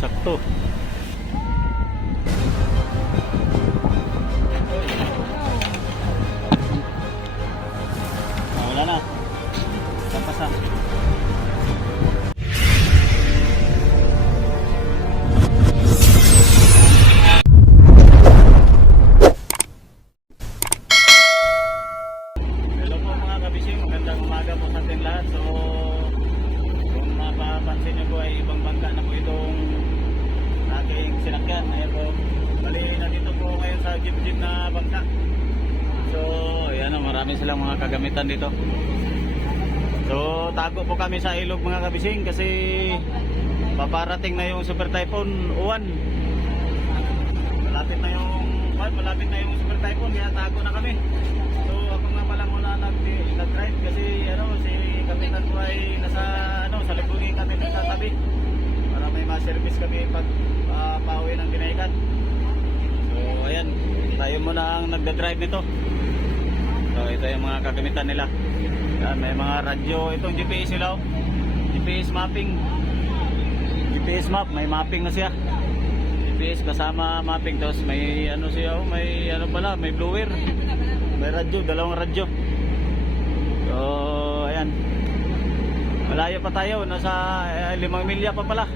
sakto. Wala na. Tapos na. Hello po mga kabising, magandang umaga po sa ating lahat. So kung mapapansin nyo po ay ibang bangka na po itong aking sinakyan. Ayan po, bali na dito po ngayon sa jeep na bangka. So ayan o, marami silang mga kagamitan dito. So tago po kami sa ilog mga kabising kasi paparating na yung Super Typhoon Uwan. Malapit na yung Super Typhoon, kaya tago na kami. So ako nga pala muna nag-drive kasi si kapitan ko ay nasa sa libungin kami nagtatabi para may ma-service kami pag pauwi ng Binaykan. So ayan, tayo muna ang nagda-drive nito. So ito yung mga kagamitan nila. Yan, may mga radyo, itong GPS nila, GPS mapping, GPS map, may mapping na siya. GPS kasama mapping, tapos may siya, may pala, may blower, may radyo, dalawang radyo. So ayan, malayo pa tayo, nasa 5 milya pa pala.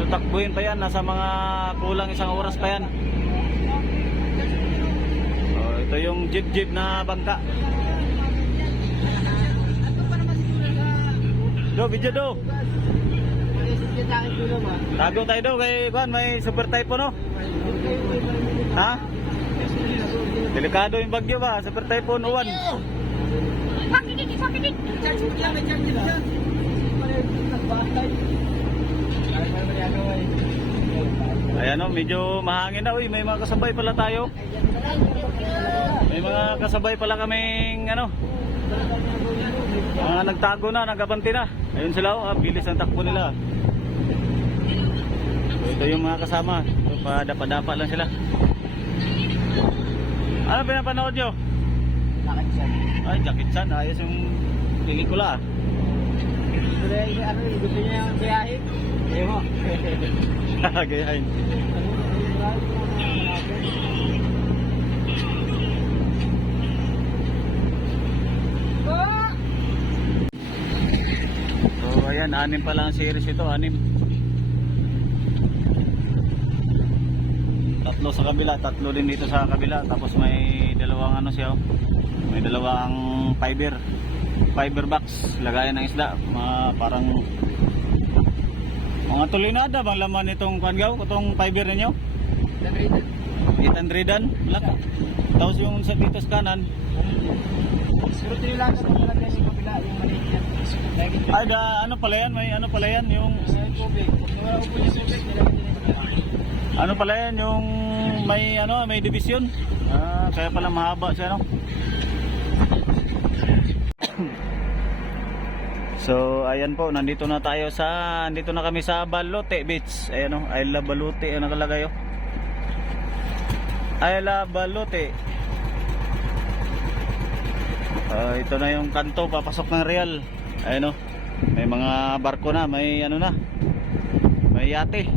So takbuhin pa yan, nasa mga kulang 1 oras pa yan. So ito yung jeep na bangka. Do, video do. Tago tayo do kay Juan, may Super Typhoon no? Ha? Delikado yung bagyo ba? Super Typhoon Uwan. Ayan o, medyo mahangin na. Uy, may mga kasabay pala tayo. May mga kasabay pala kaming nagtago na, nagabanti na. Ayun sila, bilis ang takbo nila. So, ito yung mga kasama. So, padapa-dapa lang sila. Ano pinapanood nyo? Jackie Chan. Ay, Jackie Chan. Ayos yung pelikula. Gusto niya yung gayahin? Ayaw mo. Gayahin. So ayan, 6 pa lang series ito, 6. 3 sa kabila, 3 din dito sa kabila. Tapos may dalawang siya, may dalawang fiber box, lagayan ng isda. Parang mga tulinada bang laman itong kangaw, itong fiber ninyo? 800-an, laki. Tapos yung sa dito sa kanan, Pero tinilaga sa talaga sa kabila yung maliit yan. ay pala yan, may pala yan yung Tubig. Kung upo yung tubig, nilagay pala yan yung may division. Kaya pala mahaba siya So ayan po, nandito na kami sa Balute Beach. Ayan I love Balute, nakalagay I love Balute. Ito na yung kanto papasok ng Real. Ayan may mga barko na, may may yate.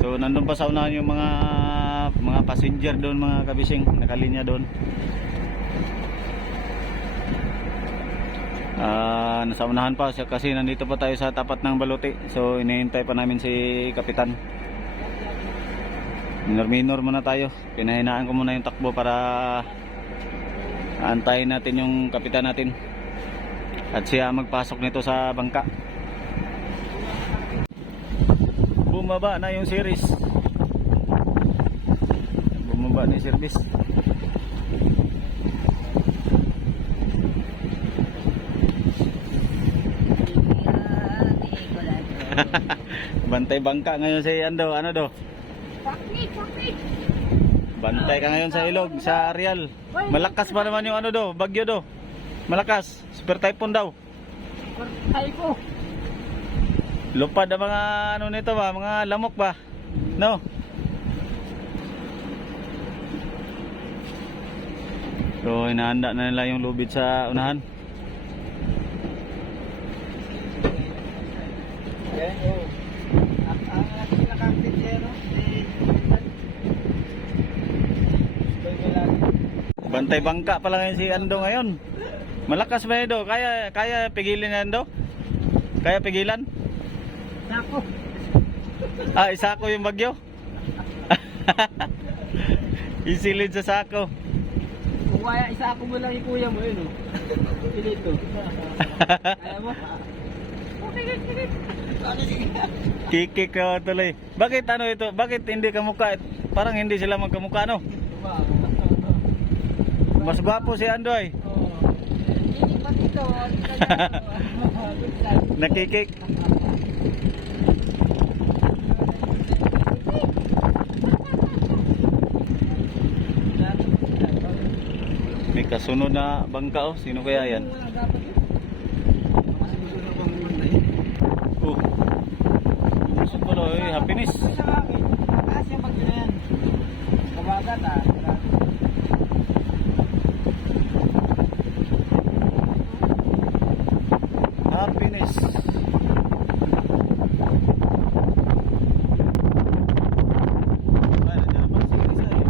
So nandun pa sa unahan yung mga passenger doon, mga kabising, nakalinya doon. Nasa unahan pa kasi nandito pa tayo sa tapat ng Balute. So inihintay pa namin si kapitan. Minor muna tayo, pinahinaan ko muna yung takbo para antayin natin yung kapitan natin at siya magpasok nito sa bangka. Bumaba na yung series, bumaba na yung service. Bantay bangka ngayon si ano do? Bantay ka ngayon sa ilog, sa Real. Malakas pa naman yung bagyo do. Malakas, Super Typhoon daw. Typhoon. Lupad ang mga nito ba, mga lamok ba? No. So inaanda na nila yung lubid sa unahan. Bantay bangka pa lang si Ando ngayon. Malakas ba Ando? Kaya pigilin na Ando? Kaya pigilan? Nako. Ah, isako yung bagyo. Isilid sa sako. Kung kaya isa ako mo lang ikuya mo yun, oh. Pilito. Kaya mo? Kikik ka tuloy. Bakit ano ito? Bakit hindi kamukha? Parang hindi sila magkamukha no? Mas gwapo si Andoy. Hindi pa dito. Nakikik. May kasunod na bangka oh. Sino kaya yan? Oh. Gusto ko lang eh. Happiness. Taas yung bagyo na yan. Kabagat ah. Happiness. Ay, nandiyan na pala si Elisa eh.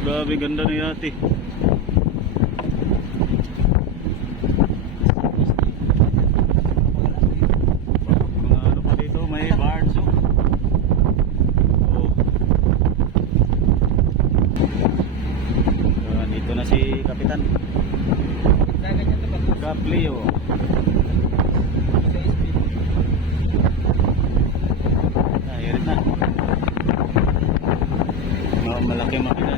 Grabe ganda na yati. Mga ano pa dito, may barge oh. Oh. Dito na si Kapitan. Gablio. Hirit na. Malaki makina.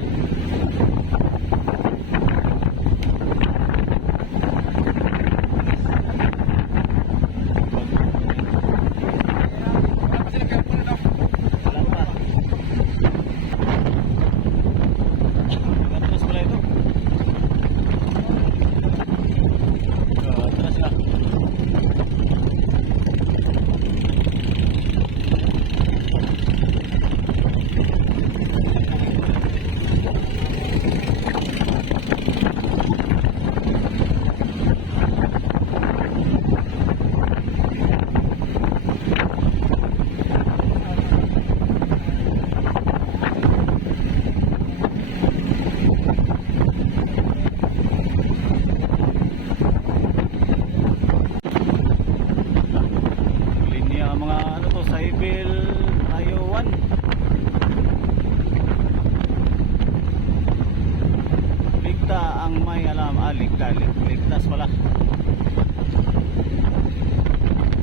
Ligtas pala.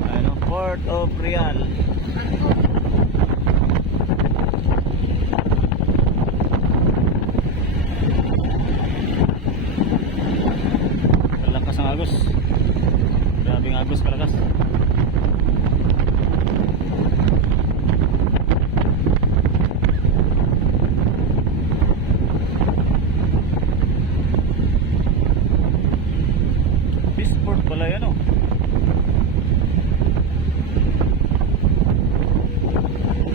Ano, Port of Real. Kalakas ng agos. Grabing agos kalakas. Peaceport pala yan oh.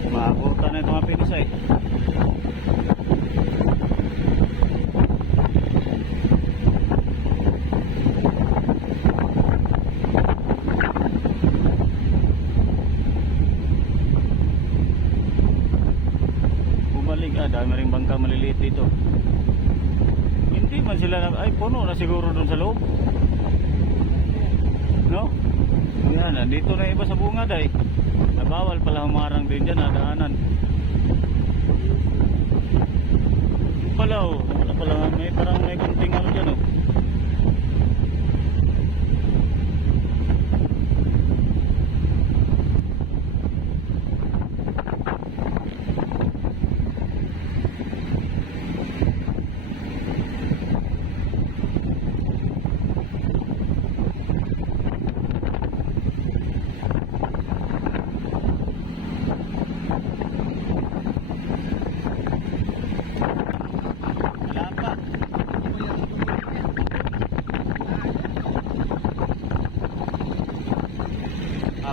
Maabutan na itong Happiness eh. Bumalik dami ring bangka maliliit dito. Hindi man sila ay puno na siguro doon sa loob. No? Yan, nandito na iba sa bungad ay. Nabawal pala humarang din dyan, daanan. Pala oh, wala pala, may parang may kunting ano dyan oh.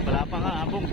Wala pa nga, abong.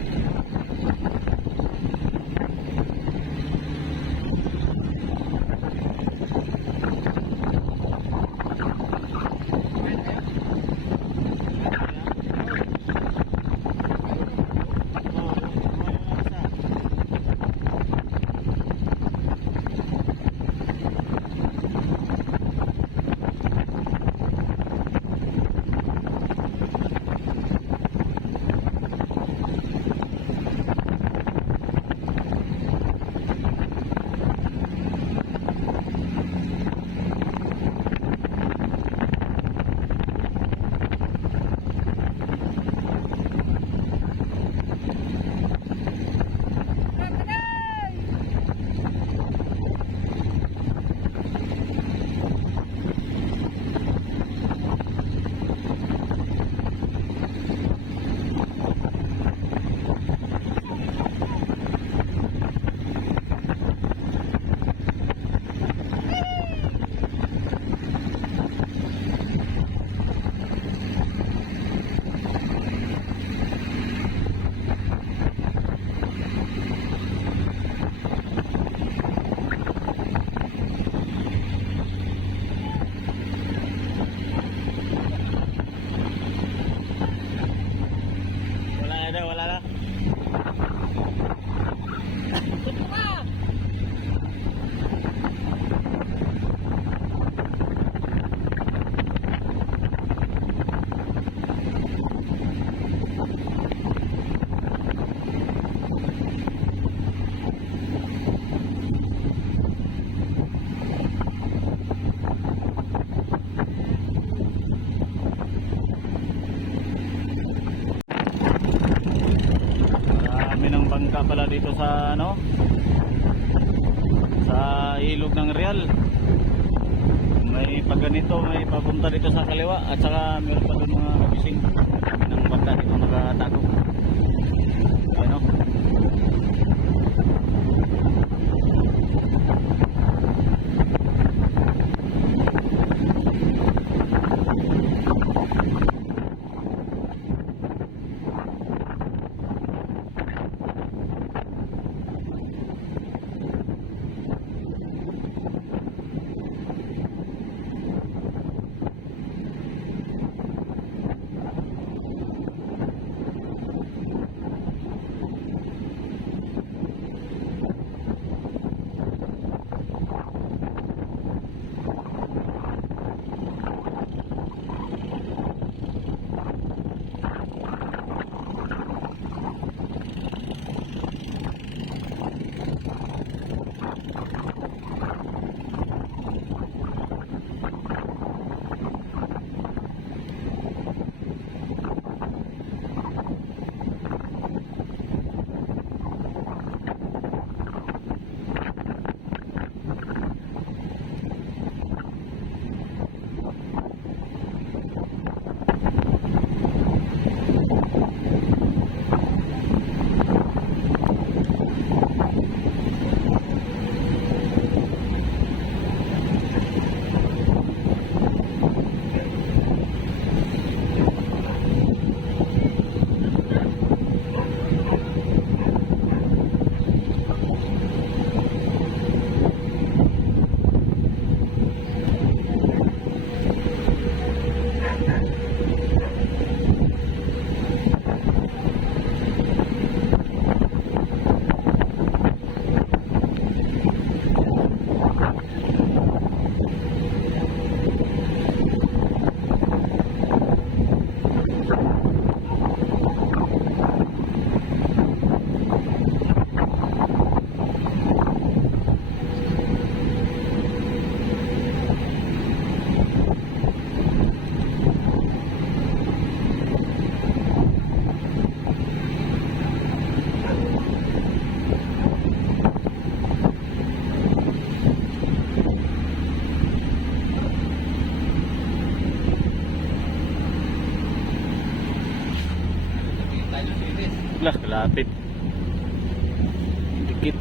Wala na. Marami ng bangka pala dito sa ano, sa ilog ng Real. May pag ganito, may papunta dito sa kaliwa at saka meron pa doon mga fishing ng bangka dito nakatago. Ano? Lah, kalapit. Dikit.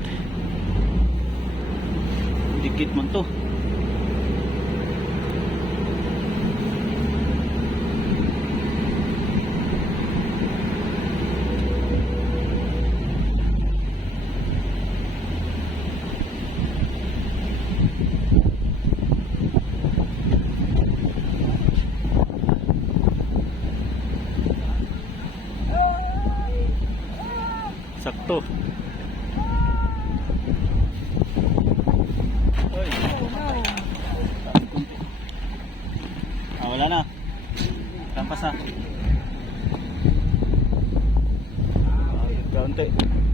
Dikit man to. to. Oy. Wala na. Lampas na. Kaunti.